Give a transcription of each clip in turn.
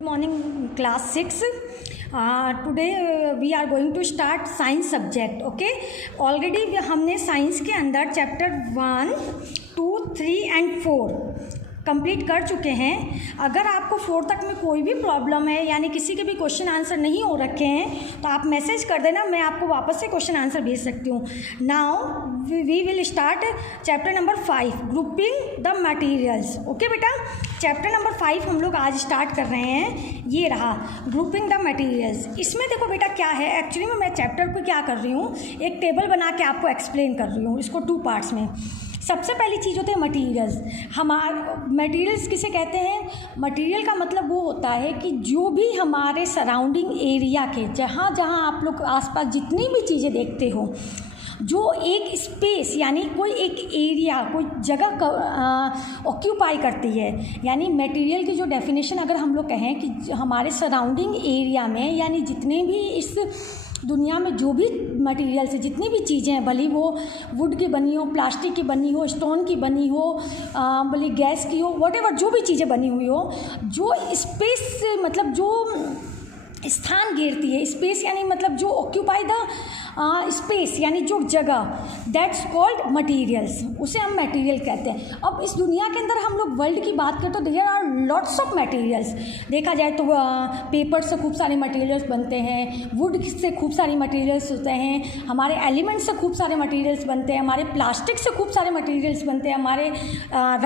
Morning, class 6. Today we are going to start science subject. Okay, already हमने science के अंदर chapter 1, 2, 3 and 4 complete कर चुके हैं। अगर आपको 4 तक में कोई भी प्रॉब्लम है, यानी किसी के भी क्वेश्चन आंसर नहीं हो रखे हैं, तो आप मैसेज कर देना, मैं आपको वापस से क्वेश्चन आंसर भेज सकती हूँ। Now we will start chapter number 5, grouping the materials. Okay बेटा, चैप्टर नंबर 5 हम लोग आज स्टार्ट कर रहे हैं। ये रहा ग्रुपिंग द मटेरियल्स। इसमें देखो बेटा क्या है, एक्चुअली में मैं चैप्टर को क्या कर रही हूँ, एक टेबल बना के आपको एक्सप्लेन कर रही हूँ, इसको 2 पार्ट्स में। सबसे पहली चीज़ होती है मटेरियल्स। मटेरियल्स किसे कहते हैं? मटेरियल का मतलब वो होता है कि जो भी हमारे सराउंडिंग एरिया के जहाँ जहाँ आप लोग आसपास जितनी भी चीज़ें देखते हो, जो एक स्पेस यानी कोई एक एरिया, कोई जगह ऑक्यूपाई करती है, यानी मटेरियल की जो डेफिनेशन अगर हम लोग कहें कि हमारे सराउंडिंग एरिया में, यानी जितने भी इस दुनिया में जो भी मटेरियल से जितनी भी चीज़ें हैं, भले वो वुड की बनी हो, प्लास्टिक की बनी हो, स्टोन की बनी हो, भले गैस की हो, व्हाटएवर जो भी चीज़ें बनी हुई हो, जो स्पेस से मतलब जो स्थान घेरती है, स्पेस यानी मतलब जो ऑक्यूपाई द स्पेस यानी जो जगह, दैट्स कॉल्ड मटेरियल्स, उसे हम मटेरियल कहते हैं। अब इस दुनिया के अंदर हम लोग वर्ल्ड की बात करें तो there are lots of materials. देखा जाए तो पेपर से खूब सारे मटेरियल्स बनते हैं, वुड से खूब सारे मटेरियल्स होते हैं, हमारे एलिमेंट से खूब सारे मटेरियल्स बनते हैं, हमारे प्लास्टिक से खूब सारे मटेरियल्स बनते हैं, हमारे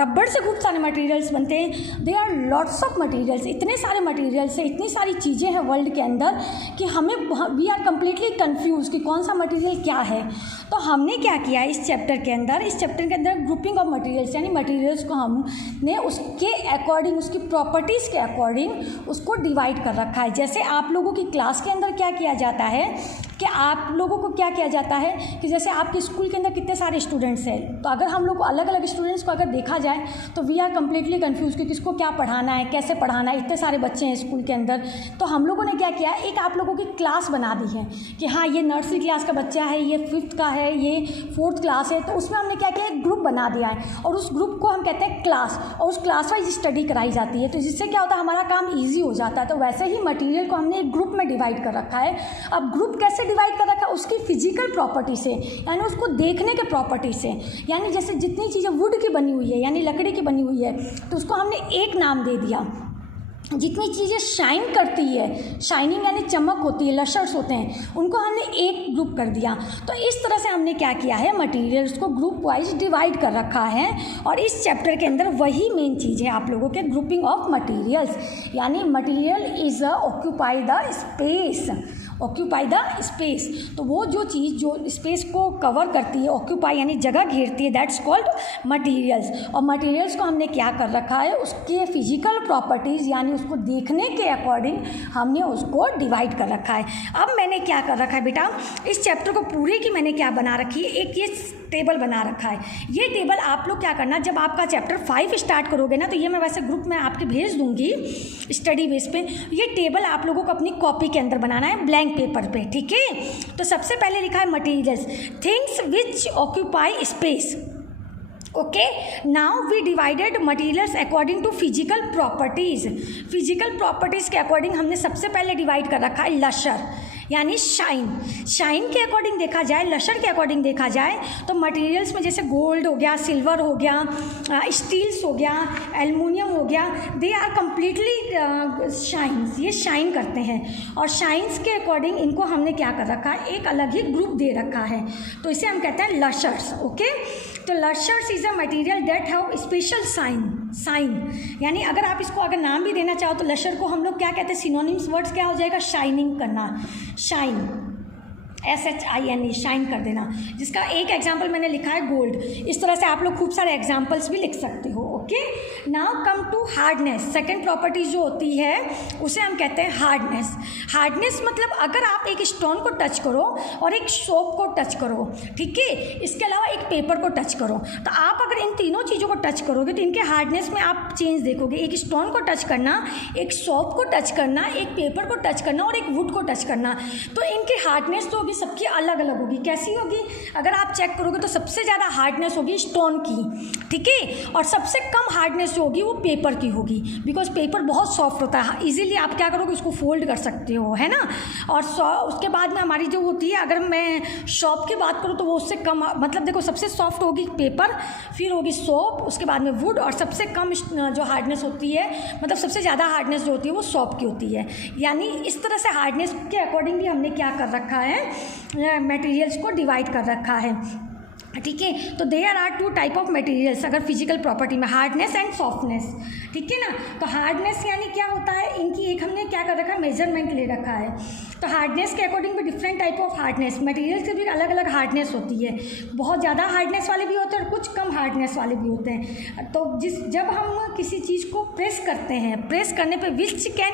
रबड़ से खूब सारे मटेरियल्स बनते हैं। There are lots of materials. इतने सारे मटेरियल्स है, इतनी सारी चीज़ें हैं वर्ल्ड के अंदर कि हमें वी आर कम्प्लीटली कन्फ्यूज कि कौन सा मटेरियल क्या है। तो हमने क्या किया इस चैप्टर के अंदर ग्रुपिंग ऑफ मटेरियल्स, यानी मटेरियल्स को हमने उसके अकॉर्डिंग, उसकी प्रॉपर्टीज़ के अकॉर्डिंग उसको डिवाइड कर रखा है। जैसे आप लोगों की क्लास के अंदर क्या किया जाता है कि आप लोगों को क्या किया जाता है कि जैसे आपके स्कूल के अंदर कितने सारे स्टूडेंट्स हैं, तो अगर हम लोग को अलग अलग स्टूडेंट्स को अगर देखा जाए तो वी आर कम्प्लीटली कन्फ्यूज कि किसको क्या पढ़ाना है, कैसे पढ़ाना है, इतने सारे बच्चे हैं स्कूल के अंदर। तो हम लोगों ने क्या किया, एक आप लोगों की क्लास बना दी है कि हाँ ये नर्सरी क्लास का बच्चा है, ये 5th का है, ये 4th क्लास है। तो उसमें हमने क्या किया, एक ग्रुप बना दिया है और उस ग्रुप को हम कहते हैं क्लास, और उस क्लास वाइज स्टडी कराई जाती है। तो जिससे क्या होता है, हमारा काम ईजी हो जाता है। तो वैसे ही मटीरियल को हमने एक ग्रुप में डिवाइड कर रखा है। अब ग्रुप कैसे डिवाइड कर रखा है, उसकी फिजिकल प्रॉपर्टी से, यानी उसको देखने के प्रॉपर्टी से। यानी जैसे जितनी चीज़ें वुड की बनी हुई है यानी लकड़ी की बनी हुई है, तो उसको हमने एक नाम दे दिया। जितनी चीज़ें शाइन करती है, शाइनिंग यानी चमक होती है, लशर्स होते हैं, उनको हमने एक ग्रुप कर दिया। तो इस तरह से हमने क्या किया है, मटेरियल्स को ग्रुप वाइज डिवाइड कर रखा है। और इस चैप्टर के अंदर वही मेन चीज़ है आप लोगों के, ग्रुपिंग ऑफ मटेरियल्स। यानी material is occupy the space, occupy the space. तो वो जो चीज़ जो स्पेस को कवर करती है, ऑक्यूपाई यानी जगह घेरती है, दैट्स कॉल्ड मटेरियल्स। और मटेरियल्स को हमने क्या कर रखा है, उसके फिजिकल प्रॉपर्टीज़ यानी उसको देखने के अकॉर्डिंग हमने उसको डिवाइड कर रखा है। अब मैंने क्या कर रखा है बेटा, इस चैप्टर को पूरे की मैंने क्या बना रखी है, एक ये टेबल बना रखा है। ये टेबल आप लोग क्या करना, जब आपका चैप्टर 5 स्टार्ट करोगे ना, तो ये मैं वैसे ग्रुप में आपके भेज दूंगी स्टडी बेस पे। ये टेबल आप लोगों को अपनी कॉपी के अंदर बनाना है, ब्लैंक पेपर पे, ठीक है। तो सबसे पहले लिखा है materials, things which occupy space. Okay, now we divided materials according to physical properties. Physical properties के अकॉर्डिंग हमने सबसे पहले डिवाइड कर रखा है लशर यानी शाइन। शाइन के अकॉर्डिंग देखा जाए, लशर के अकॉर्डिंग देखा जाए तो मटेरियल्स में जैसे गोल्ड हो गया, सिल्वर हो गया, स्टील्स हो गया, एल्युमिनियम हो गया, दे आर कम्प्लीटली शाइन्स, ये शाइन करते हैं। और शाइन्स के अकॉर्डिंग इनको हमने क्या कर रखा है, एक अलग ही ग्रुप दे रखा है, तो इसे हम कहते हैं लशर्स। ओके, तो lustres is a material that have special sign यानी अगर आप इसको अगर नाम भी देना चाहो तो लशर को हम लोग क्या कहते हैं, सिनोनिम्स वर्ड्स क्या हो जाएगा, शाइनिंग करना, शाइन, SHINE, शाइन कर देना। जिसका एक एग्जाम्पल मैंने लिखा है गोल्ड। इस तरह से आप लोग खूब सारे एग्जाम्पल्स भी लिख सकते हो। Okay, now come to hardness. Second property जो होती है उसे हम कहते हैं हार्डनेस। हार्डनेस मतलब अगर आप एक स्टोन को टच करो और एक सोप को टच करो, ठीक है, इसके अलावा एक पेपर को टच करो, तो आप अगर इन तीनों चीज़ों को टच करोगे तो इनके हार्डनेस में आप चेंज देखोगे। एक स्टोन को टच करना, एक सोप को टच करना, एक पेपर को टच करना और एक वुड को टच करना, तो इनकी हार्डनेस तो होगी सबकी अलग अलग होगी। कैसी होगी, अगर आप चेक करोगे तो सबसे ज़्यादा हार्डनेस होगी स्टोन की, ठीक है, और सबसे कम हार्डनेस जो होगी वो पेपर की होगी, बिकॉज पेपर बहुत सॉफ्ट होता है, इजीली आप क्या करोगे उसको फोल्ड कर सकते हो, है ना। और उसके बाद में हमारी जो होती है, अगर मैं शॉप की बात करूँ तो वो उससे कम, मतलब देखो सबसे सॉफ्ट होगी पेपर, फिर होगी सोप, उसके बाद में वुड, और सबसे कम जो हार्डनेस होती है, मतलब सबसे ज़्यादा हार्डनेस जो होती है वो सॉप की होती है। यानी इस तरह से हार्डनेस के अकॉर्डिंगली हमने क्या कर रखा है, मटेरियल्स को डिवाइड कर रखा है, ठीक है। तो there are two type of materials अगर फिजिकल प्रॉपर्टी में, हार्डनेस एंड सॉफ्टनेस, ठीक है ना। तो हार्डनेस यानी क्या होता है, इनकी एक हमने क्या कर रखा है, मेजरमेंट ले रखा है। तो हार्डनेस के अकॉर्डिंग भी different type of hardness, materials के भी अलग अलग हार्डनेस होती है, बहुत ज़्यादा हार्डनेस वाले भी होते हैं और कुछ कम हार्डनेस वाले भी होते हैं। तो जब हम किसी चीज़ को प्रेस करते हैं, प्रेस करने पे which can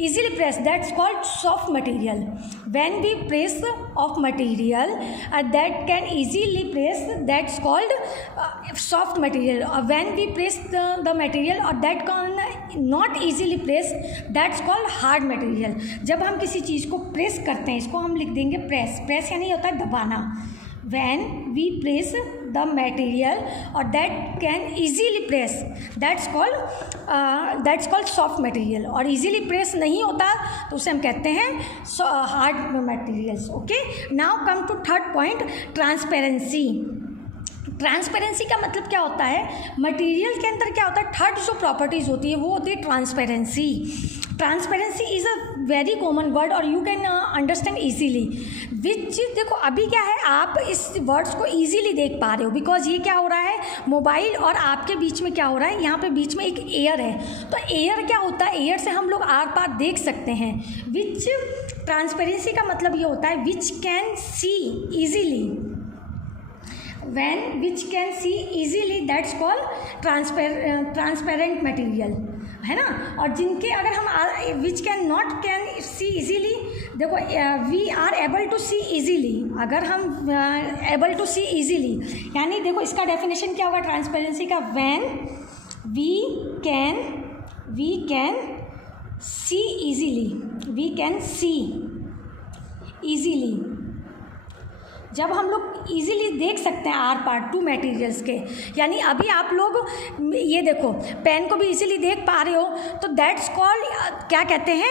easily press, that's called soft material. When we press of material that can easily press, that's called soft material. When we press the material or that can not easily press, that's called hard material. जब हम किसी चीज़ को press करते हैं, इसको हम लिख देंगे प्रेस यानी होता है दबाना। When we press the material or that can easily press, that's called soft material. और easily press नहीं होता तो उसे हम कहते हैं hard materials. Okay, now come to third point, transparency. Transparency का मतलब क्या होता है, मटेरियल के अंदर क्या होता है, थर्ड जो प्रॉपर्टीज़ होती है वो होती है transparency. Transparency is a very common word और यू कैन अंडरस्टैंड ईजीली, विच देखो अभी क्या है, आप इस वर्ड्स को ईजीली देख पा रहे हो, बिकॉज ये क्या हो रहा है, मोबाइल और आपके बीच में क्या हो रहा है, यहाँ पे बीच में एक एयर है। तो एयर क्या होता है, एयर से हम लोग आर पार देख सकते हैं। विच ट्रांसपेरेंसी का मतलब ये होता है which can see easily, which can see easily, that's called transparent material, है ना। और जिनके अगर हम which can see easily, देखो we are able to see easily, अगर हम able to see easily यानी देखो इसका डेफिनेशन क्या होगा ट्रांसपेरेंसी का, when we can see easily, जब हम लोग इजीली देख सकते हैं आर पार टू मटेरियल्स के। यानी अभी आप लोग ये देखो पेन को भी इजीली देख पा रहे हो, तो दैट्स कॉल्ड क्या कहते हैं,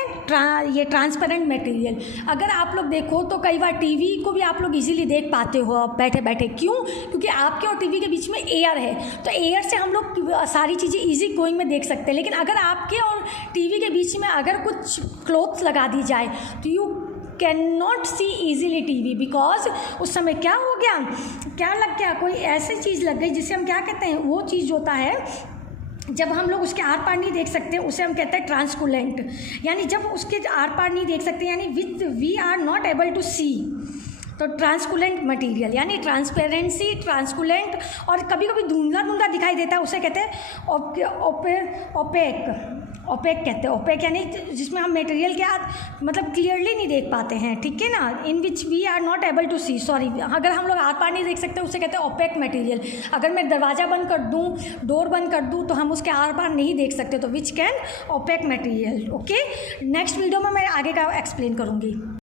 ये ट्रांसपेरेंट मटेरियल। अगर आप लोग देखो तो कई बार टीवी को भी आप लोग इजीली देख पाते हो बैठे बैठे, क्यों, क्योंकि आपके और टीवी के बीच में एयर है, तो एयर से हम लोग सारी चीज़ें ईजी गोइंग में देख सकते हैं। लेकिन अगर आपके और टीवी के बीच में अगर कुछ क्लॉथ्स लगा दी जाए तो you can not see easily TV, because उस समय क्या हो गया, क्या लग गया, कोई ऐसी चीज़ लग गई जिसे हम क्या कहते हैं, वो चीज़ होता है जब हम लोग उसके आर पार नहीं देख सकते उसे हम कहते हैं ट्रांसकुलेंट। यानी जब उसके आर पार नहीं देख सकते यानी with we are not able to see, तो ट्रांसकुलेंट मटेरियल यानी ट्रांसपेरेंसी, ट्रांसकुलेंट। और कभी कभी धुंधला धुंधला दिखाई देता है उसे कहते हैं ओपेक कहते हैं। ओपेक यानी जिसमें हम मटेरियल के मतलब क्लियरली नहीं देख पाते हैं, ठीक है ना, in which we are not able to see, sorry, अगर हम लोग आर पार नहीं देख सकते उसे कहते हैं ओपेक मटेरियल। अगर मैं दरवाज़ा बंद कर दूँ, डोर बंद कर दूँ तो हम उसके आर पार नहीं देख सकते, तो which can opaque material. Okay, next video में मैं आगे का एक्सप्लेन करूँगी।